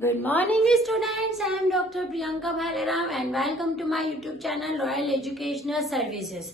Good morning students, I am Dr. Priyanka Bhaleram and welcome to my YouTube channel Royal Educational Services।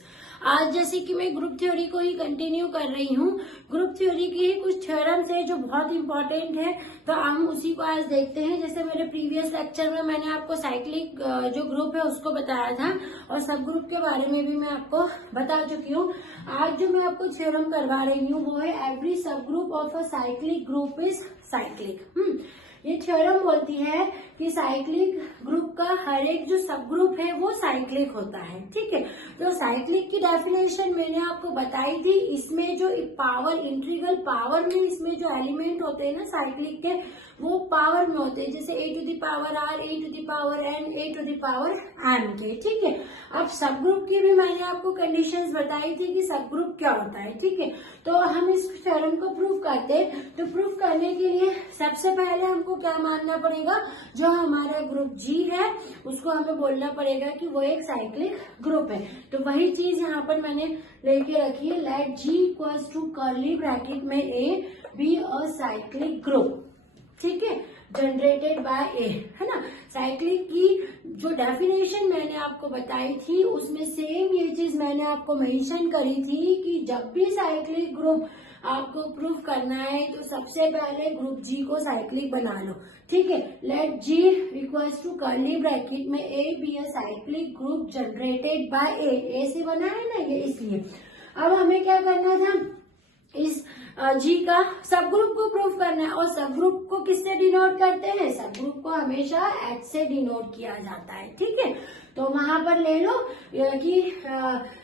आज जैसे कि मैं group theory को ही continue कर रही हूँ, ग्रुप थ्योरी की ही कुछ थ्योरम्स है जो बहुत इंपॉर्टेंट है, तो हम उसी को आज देखते हैं। जैसे मेरे प्रीवियस लेक्चर में मैंने आपको साइक्लिक जो ग्रुप है उसको बताया था और सब ग्रुप के बारे में भी मैं आपको बता चुकी हूँ। आज जो मैं आपको थ्योरम करवा रही हूँ वो है एवरी सब group of a cyclic group is cyclic. ये थ्योरम बोलती है कि साइक्लिक ग्रुप का हर एक जो सब ग्रुप है वो साइक्लिक होता है। ठीक है, तो साइक्लिक की डेफिनेशन मैंने आपको बताई थी। इसमें जो पावर, इंटीग्रल पावर में इसमें जो एलिमेंट होते हैं ना साइक्लिक के, वो पावर में होते हैं, जैसे a to the power r, a to the power n, a to the power m के। ठीक है, अब सब ग्रुप की भी मैंने आपको कंडीशंस बताई थी कि सब ग्रुप क्या होता है। ठीक है, तो हम इस थ्योरम को प्रूव करते हैं। तो प्रूव करने के लिए सबसे पहले हमको क्या मानना पड़ेगा, जो हमारा ग्रुप G है उसको हमें बोलना पड़ेगा कि वो एक साइक्लिक ग्रुप है। तो वही चीज यहाँ पर मैंने लेके रखी है, let G equals to curly bracket में A be a cyclic group. ठीक है, जनरेटेड बाय ए, है ना। साइक्लिक की जो डेफिनेशन मैंने आपको बताई थी उसमें सेम ये चीज मैंने आपको मेंशन करी थी कि जब भी साइक्लिक ग्रुप आपको प्रूव करना है तो सबसे पहले ग्रुप जी को साइक्लिक बना लो। ठीक है, let G equals to curly bracket में a b a cyclic group generated by a से बना है ना ये, इसलिए अब हमें क्या करना था, इस जी का सब ग्रुप को प्रूव करना है। और सब ग्रुप को किससे डिनोट करते हैं, सब ग्रुप को हमेशा एच से डिनोट किया जाता है। ठीक है, तो वहां पर ले लो कि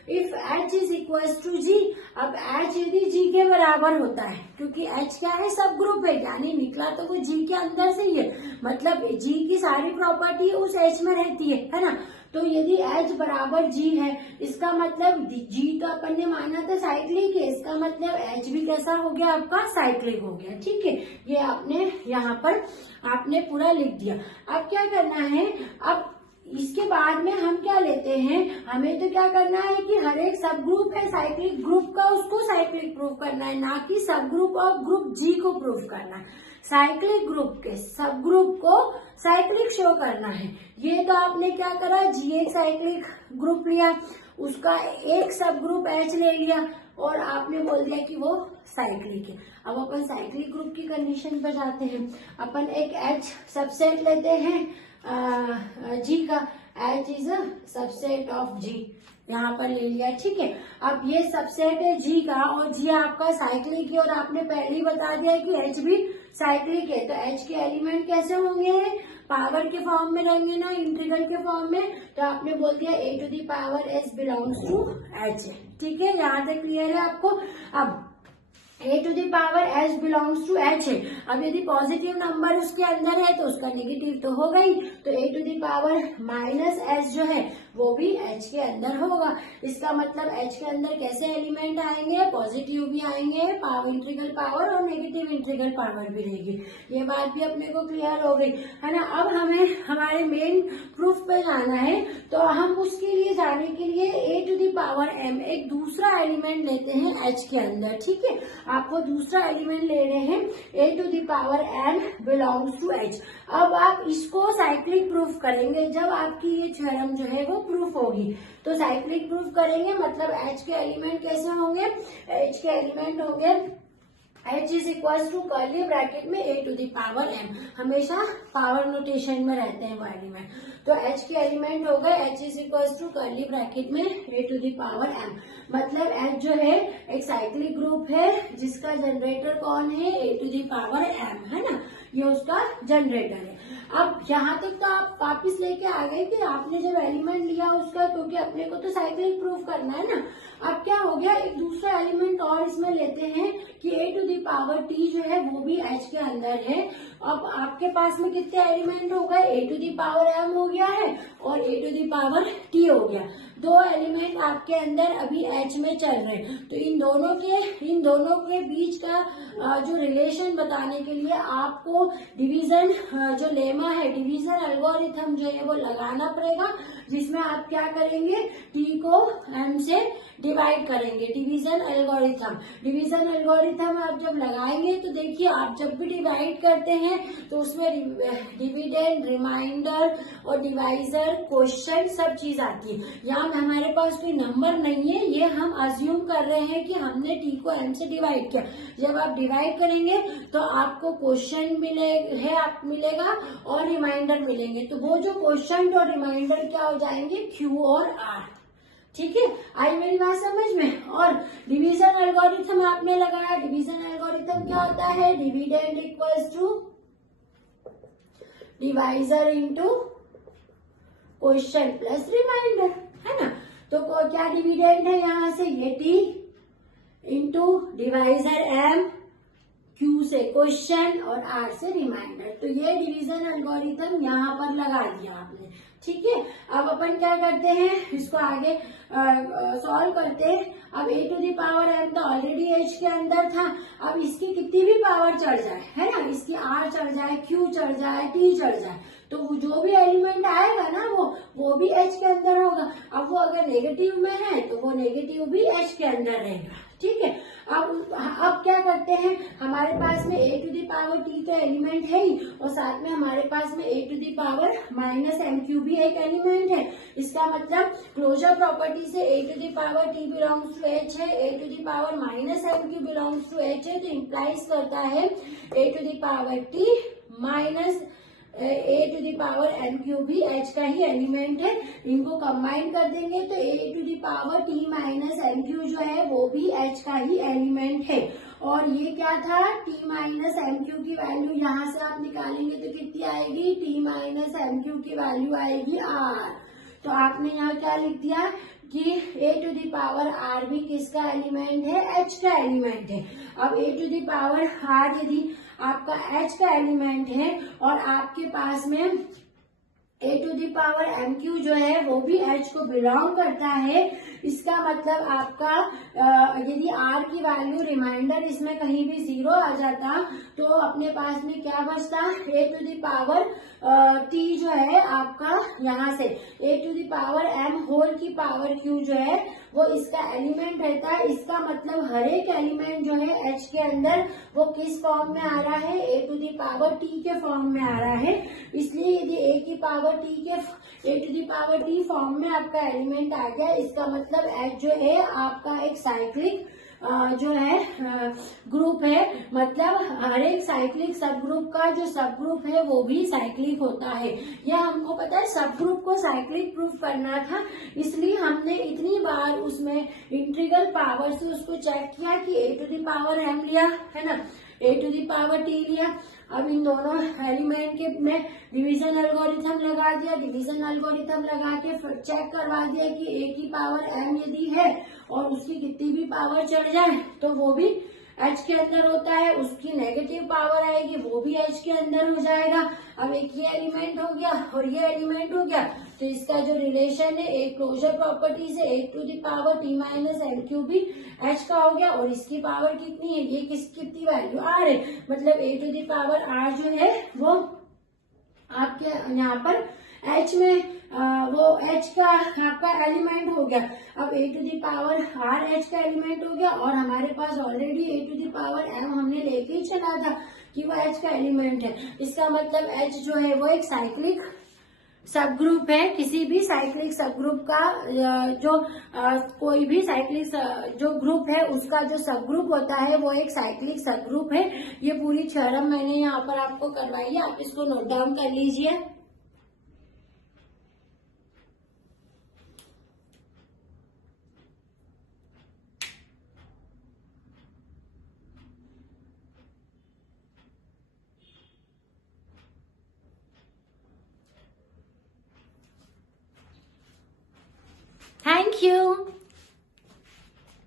if H is equals to G. अब एच यदि जी के बराबर होता है, क्योंकि एच क्या है, सब ग्रुप है, यानी निकला तो वो जी के अंदर से ही है, मतलब जी की सारी प्रॉपर्टी उस एच में रहती है ना। तो यदि एच बराबर जी है, इसका मतलब जी तो अपन ने माना था साइक्लिक है, इसका मतलब एच भी कैसा हो गया, आपका साइक्लिक हो गया। ठीक है, ये आपने यहाँ पर आपने पूरा लिख दिया। अब क्या करना है, अब इसके बाद में हम क्या लेते हैं, हमें तो क्या करना है कि हर एक सब ग्रुप है साइक्लिक ग्रुप का, उसको साइक्लिक प्रूव करना है, ना कि सब ग्रुप और ग्रुप जी को प्रूव करना है। साइक्लिक ग्रुप के सब ग्रुप को साइक्लिक शो करना है। ये तो आपने क्या करा, जी एक साइक्लिक ग्रुप लिया, उसका एक सब ग्रुप एच ले लिया और आपने बोल दिया कि वो साइक्लिक है। अब अपन साइक्लिक ग्रुप की कंडीशन पर जाते हैं। अपन एक एच सबसेट लेते हैं जी का, H is a subset of G, यहाँ पर ले लिया। ठीक है, अब ये सबसेट है जी का और जी आपका साइक्लिक है, और आपने पहले ही बता दिया कि एच भी साइक्लिक है। तो एच के एलिमेंट कैसे होंगे, पावर के फॉर्म में रहेंगे ना, इंटीग्रल के फॉर्म में। तो आपने बोल दिया a to the power s belongs to h. ठीक है, यहाँ तक क्लियर है आपको। अब a to the power h belongs to h है। अब यदि पॉजिटिव नंबर उसके अंदर है तो उसका नेगेटिव तो होगा ही, तो a to the power minus h जो है वो भी एच के अंदर होगा। इसका मतलब एच के अंदर कैसे एलिमेंट आएंगे, पॉजिटिव भी आएंगे, पावर इंटीग्रल पावर और नेगेटिव इंटीग्रल पावर भी रहेगी। ये बात भी अपने को क्लियर हो गई, है ना। अब हमें हमारे मेन प्रूफ पे जाना है, तो हम उसके लिए जाने के लिए ए टू द पावर एम एक दूसरा एलिमेंट लेते हैं एच के अंदर। ठीक है, आपको दूसरा एलिमेंट ले रहे हैं a to the power n belongs to h. अब आप इसको साइक्लिक प्रूफ करेंगे जब आपकी ये थ्योरम जो है वो प्रूफ होगी। तो साइक्लिक प्रूफ करेंगे मतलब एच के एलिमेंट कैसे होंगे, एच के एलिमेंट होंगे H is equals to curly bracket में ए टू द पावर एम, हमेशा पावर नोटेशन में रहते हैं वो एलिमेंट। तो एच के एलिमेंट हो गए H is equals to curly bracket में ए टू द पावर एम, मतलब एच जो है एक साइक्लिक ग्रुप है जिसका जनरेटर कौन है, a to the power M, है ना, ये उसका जनरेटर है। अब यहाँ तक तो आप वापिस लेके आ गए कि आपने जब एलिमेंट लिया उसका, क्योंकि अपने को तो साइक्लिक प्रूफ करना है ना। अब क्या हो गया, एक दूसरा एलिमेंट और इसमें लेते हैं कि ए टू द पावर टी जो है वो भी एच के अंदर है। अब आपके पास में कितने एलिमेंट हो गए, ए टू द पावर एम हो गया है और ए टू द पावर टी हो गया। दो एलिमेंट आपके अंदर अभी एच में चल रहे हैं, तो इन दोनों के बीच का जो रिलेशन बताने के लिए आपको डिवीजन जो लेमा है, डिवीजन एल्गोरिथम जो है वो लगाना पड़ेगा, जिसमें आप क्या करेंगे, टी को एम से डिवाइड करेंगे। डिवीजन एल्गोरिथम, डिवीजन एल्गोरिथम आप जब लगाएंगे तो देखिए आप जब भी डिवाइड करते हैं तो उसमें डिविडेंड, रिमाइंडर और डिवाइजर, क्वेश्चन सब चीज आती है। यहाँ हमारे पास कोई नंबर नहीं है, ये हम अज्यूम कर रहे हैं कि हमने टी को एम से डिवाइड किया। जब आप डिवाइड करेंगे तो आपको क्वेश्चन मिलेगा और रिमाइंडर मिलेंगे। तो वो जो क्वेश्चन और रिमाइंडर क्या हो जाएंगे, क्यू और आर। ठीक है, आई मेरी बात समझ में। और डिवीजन एल्गोरिथम आपने लगाया, डिवीजन एल्गोरिथम क्या होता है, dividend equals to divisor into quotient plus remainder, है ना। तो क्या डिविडेंड है यहाँ से, ये T into divisor M, Q से क्वेश्चन और आर से रिमाइंडर। तो ये डिवीजन एल्गोरिथम यहाँ पर लगा दिया आपने। ठीक है, अब अपन क्या करते हैं, इसको आगे सॉल्व करते हैं। अब a to the power M तो ऑलरेडी एच के अंदर था, अब इसकी कितनी भी पावर चढ़ जाए, है ना, इसकी आर चढ़ जाए, क्यू चढ़ जाए, टी चढ़ जाए, तो जो भी एलिमेंट आएगा ना वो भी एच के अंदर होगा। अब वो अगर नेगेटिव में है तो वो नेगेटिव भी एच के अंदर रहेगा। ठीक है, अब क्या करते हैं, हमारे पास में ए टू दी पावर टी तो एलिमेंट है ही, और साथ में हमारे पास में ए to the power minus m q भी एक एलिमेंट है। इसका मतलब क्लोजर प्रॉपर्टी से a to the power t belongs to h है, a to the power minus m q belongs to h है, तो इम्प्लाइज करता है a to the power t minus a to the power m q भी h का ही element है। इनको कंबाइन कर देंगे तो a to the power t minus m q जो है वो भी एच का ही एलिमेंट है। और ये क्या था, टी माइनस एम क्यू की वैल्यू यहाँ से आप निकालेंगे तो कितनी आएगी, टी माइनस एम क्यू की वैल्यू आएगी आर। तो आपने यहाँ क्या लिख दिया कि ए टू दी पावर आर भी किसका एलिमेंट है, एच का एलिमेंट है। अब a to the power are यदि आपका एच का एलिमेंट है और आपके पास में ए to the power m q जो है वो भी एच को बिलोंग करता है, इसका मतलब आपका यदि आर की वैल्यू रिमाइंडर इसमें कहीं भी 0 आ जाता तो अपने पास में क्या बचता, a to the power t जो है आपका यहाँ से a to the power m whole की पावर क्यू जो है वो इसका एलिमेंट रहता है। इसका मतलब हर एक एलिमेंट जो है एच के अंदर वो किस फॉर्म में आ रहा है, a to the power t के फॉर्म में आ रहा है। इसलिए यदि ए की पावर टी के a to the power t form में आपका एलिमेंट आ गया, इसका मतलब एच जो है आपका एक साइक्लिक जो है ग्रुप है। मतलब हर एक साइक्लिक सब ग्रुप का जो सब ग्रुप है वो भी साइक्लिक होता है। यह हमको पता है, सब ग्रुप को साइक्लिक प्रूफ करना था, इसलिए हमने इतनी बार उसमें इंटीग्रल पावर से उसको चेक किया कि ए टू दी पावर एम लिया, है ना, ए टू दी पावर टी लिया। अब इन दोनों एलिमेंट के में डिवीजन एल्गोरिथम लगा दिया, डिवीजन एल्गोरिथम लगा के चेक करवा दिया कि ए की पावर एम यदि है और उसकी कितनी भी पावर चढ़ जाए तो वो भी एच के अंदर होता है, उसकी नेगेटिव पावर आएगी वो भी एच के अंदर हो जाएगा। अब एक ये एलिमेंट हो गया और ये एलिमेंट हो गया, तो इसका जो रिलेशन है एक क्लोजर प्रॉपर्टी से a to the power t minus m q भी एच का हो गया। और इसकी पावर कितनी है, ये कितनी वैल्यू आर है, मतलब ए टू दी पावर आर जो है वो आपके यहाँ पर एच में वो एच का आपका एलिमेंट हो गया। अब a to the power r h का एलिमेंट हो गया और हमारे पास already a to the power m हमने लेके ही चला था कि वो एच का एलिमेंट है। इसका मतलब एच जो है वो एक साइक्लिक सब ग्रुप है। किसी भी साइक्लिक सब ग्रुप का जो कोई भी साइक्लिक जो ग्रुप है उसका जो सब ग्रुप होता है वो एक साइक्लिक सब ग्रुप है। ये पूरी थ्योरम मैंने यहाँ पर आपको करवाई है, आप इसको नोट डाउन कर लीजिए।